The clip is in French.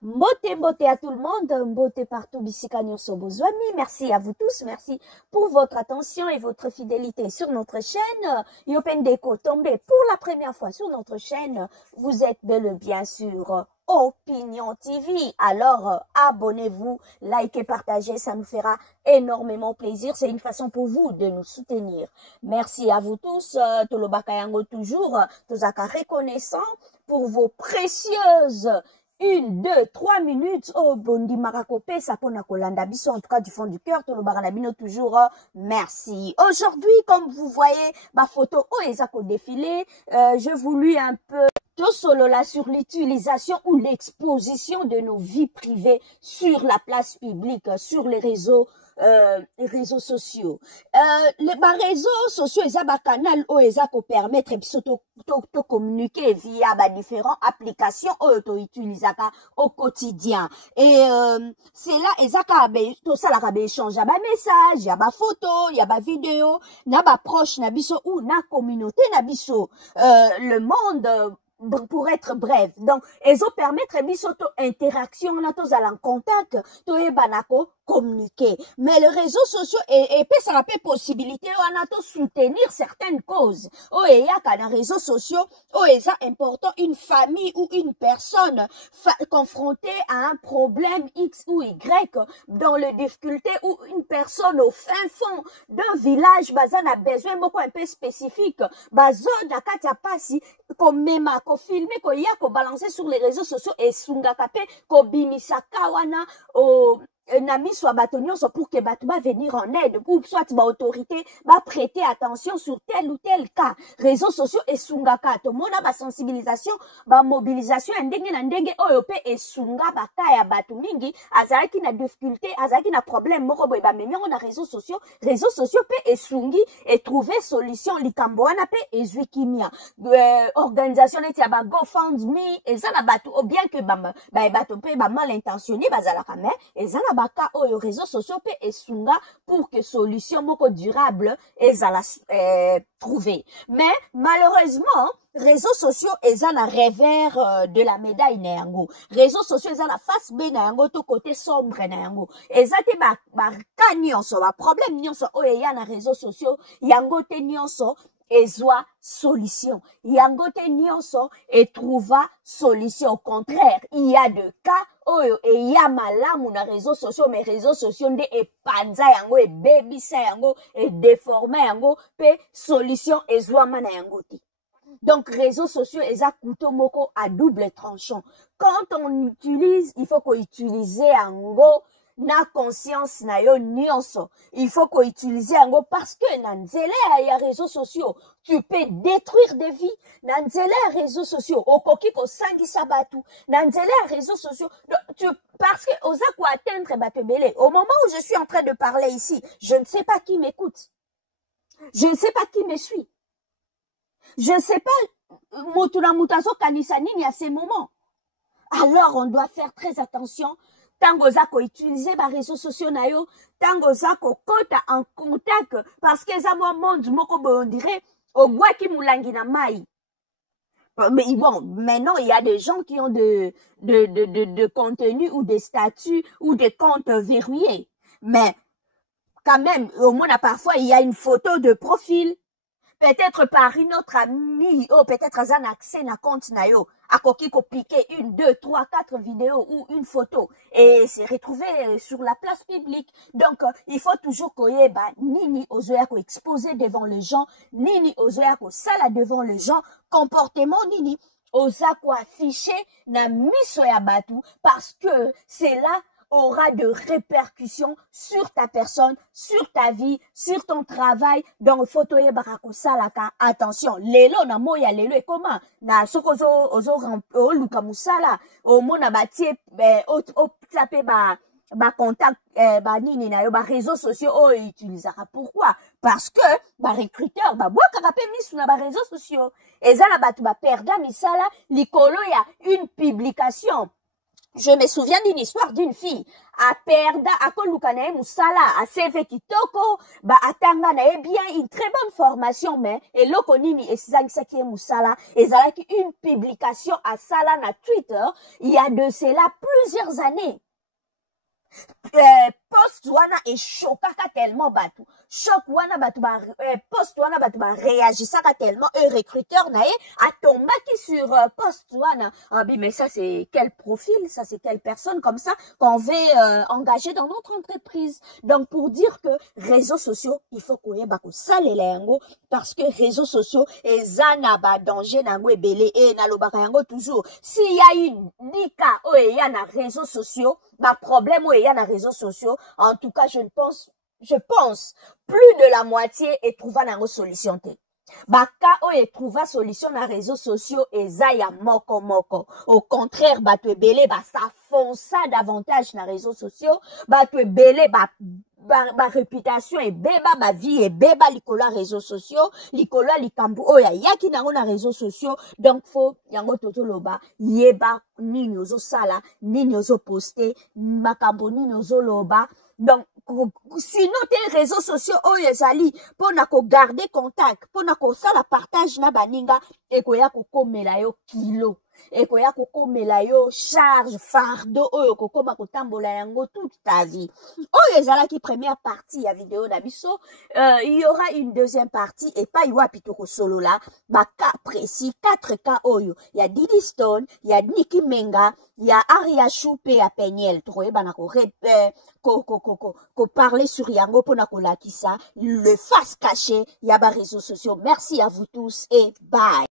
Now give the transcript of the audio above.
Mbote, mbote à tout le monde, mbote partout, bisika nyonso bozwami. Merci à vous tous, merci pour votre attention et votre fidélité sur notre chaîne. Yopendeko tombé pour la première fois sur notre chaîne. Vous êtes bel et bien sûr Opinion TV. Alors, abonnez-vous, likez, partagez, ça nous fera énormément plaisir. C'est une façon pour vous de nous soutenir. Merci à vous tous. Tolobaka yango toujours, tozaka reconnaissant pour vos précieuses 1, 2, 3 minutes. Oh, bondi marakope, ça pona kolanda biso, en tout cas du fond du cœur, tolo baranabino toujours, merci. Aujourd'hui, comme vous voyez, ma photo, oh, ezako défilé, j'ai voulu un peu tout solo là sur l'utilisation ou l'exposition de nos vies privées sur la place publique, sur les réseaux sociaux. Les réseaux sociaux, ils ont un canal où ils ont permettre de communiquer via différentes applications où ils utilisent au quotidien. Et c'est là, ils ont tout ça, ils échangent des messages, il y a des photos, il y a des vidéos, il y a des proches, ou la communauté, le monde. Pour être bref, donc, ils ont permettre bisoto interaction, on a tous à l'en contact, tout est banako, communiquer. Mais les réseaux sociaux, et ça a pas possibilité, on a tous soutenir certaines causes. Oh, et il y a dans les réseaux sociaux, oh, et ça important, une famille ou une personne confrontée à un problème X ou Y, dans les difficultés, ou une personne au fin fond d'un village, bazan a besoin beaucoup un peu spécifique, bazon na katia pasi, comme même ko filmer ko ya ko balancer sur les réseaux sociaux et sunga kape ko bimisa kawana o nami soit batonion pour que batu va venir en aide ou soit ba autorité va prêter attention sur tel ou tel cas réseaux sociaux et sunga ka to mona ba sensibilisation ba mobilisation ndenge na ndenge oyo pe e sunga ba ka ya batu mingi azaki na difficulté azaki na problème moko boy ba memi on a réseaux sociaux pe e sungi et trouver solution likambo wana pe ezwi kimia organisation neti ya ba GoFundMe ezala batu ou bien que ba batu pe ba mal intentionné bazala kame ezala baka oyo réseaux sociaux pe esunga pour que solution moko durable ezala trouver. Mais malheureusement réseaux sociaux eza na revers de la médaille na yango. Réseaux sociaux eza na face B na yango to côté sombre na yango. Eza te ba ka nyonso ba problème nyonso oyo ya na réseaux sociaux yango te nyonso ezwa solution. Yangote nyonso et trouva solution. Au contraire, il y a des cas oyo et il y a malamu na réseaux sociaux, mais réseaux sociaux nde e panza yango e bebisa yango e déforme yango pe solution ezwa mana yango te. Donc, réseaux sociaux, ils ont couteau moko à double tranchant. Quand on utilise, il faut qu'on utilise yango na conscience na yo nyonso. Il faut qu'on utilise yango parce que na nzela ya réseaux sociaux, tu peux détruire des vies. Na nzela ya réseaux sociaux, okoki ko sangisa batu. Na nzela ya réseaux sociaux, parce que oza ko atteindre batu belé. Au moment où je suis en train de parler ici, je ne sais pas qui m'écoute. Je ne sais pas qui me suit. Je ne sais pas motuna mutazo kanisa nini à ces moments. Alors on doit faire très attention. Tango zako utiliser les réseaux sociaux na yo, tango zako kota en contact parce que ça moi monde moko on dirait au bois qui moulangi na mai. Mais bon, maintenant il y a des gens qui ont de contenu ou des statuts ou des comptes verrouillés. Mais quand même au moins parfois il y a une photo de profil. Peut-être par une autre amie, ou peut-être un accès na compte na yo, à koki ko piquer 1, 2, 3, 4 vidéos ou une photo et c'est retrouvé sur la place publique. Donc, il faut toujours koye ba nini ozoya ko exposer devant les gens, nini ozoya ko sala devant les gens, comportement nini oza ko afficher na miso ya batu parce que c'est là aura de répercussions sur ta personne, sur ta vie, sur ton travail. Donc, photo ye barako salaka. Attention, lelo na moya lelo e comment? Na sokozo ozo luka musala. O mona batie o tape ba contact nini na yo ba réseaux sociaux o utilisera. Pourquoi? Parce que ba recruteur ba boka kape misu na ba réseaux sociaux. Ezala batu ba perda misala likolo ya une publication. Je me souviens d'une histoire d'une fille. A perda, a kolukana musala, a seve kitoko, ba atanga na bien une très bonne formation, mais, et loko nini esizangisaki musala, ezalaki une publication à sala na Twitter, il y a de cela plusieurs années. Post wana e chokaka tellement batu. Choc wana batu ba post wana batu ba réagissaka tellement un recruteur na a tombaki sur post wana. Ah mais ça c'est quel profil, ça c'est quelle personne comme ça qu'on veut engager dans notre entreprise. Donc pour dire que réseaux sociaux, il faut qu'on y ait bako salela yango parce que réseaux sociaux ezana ba danger nango ebele et na lobaka yango toujours. S'il y a une nika o e ya na réseaux sociaux, ba problème o e ya na réseaux sociaux, en tout cas je pense plus de la moitié et trouva nango solution te. Baka o e trouva solution na réseaux sociaux eza ya moko moko. Au contraire, bato ebele ba s'affonça davantage na réseaux sociaux, bato ebele ba réputation et beba ba vie et beba likola réseaux sociaux, likola likambu o ya yaki nango na réseaux sociaux. Donc faut yango toto loba yeba nini ozo sala, nini ozo poster, makambo nini ozo loba. Donc sinon tes réseaux sociaux o ezali pona ko garder contact, pona ko sala partage na baninga et ko ya ko komela yo kilo. Et ko ya ko komela yo charge fardeau oyo ko koma ko tambola yango toute ta vie. Oyo ezalaki première partie ya vidéo na biso, il y aura une deuxième partie et pas yo apitoko solo là, ba cas précis 4 cas oyo. Il y a Didi Stone, il y a Nicki Menga, il y a Aria Choupe à Peniel, troye bana ko parler sur yango pona ko lakisa le face caché ya ba réseaux sociaux. Merci à vous tous et bye.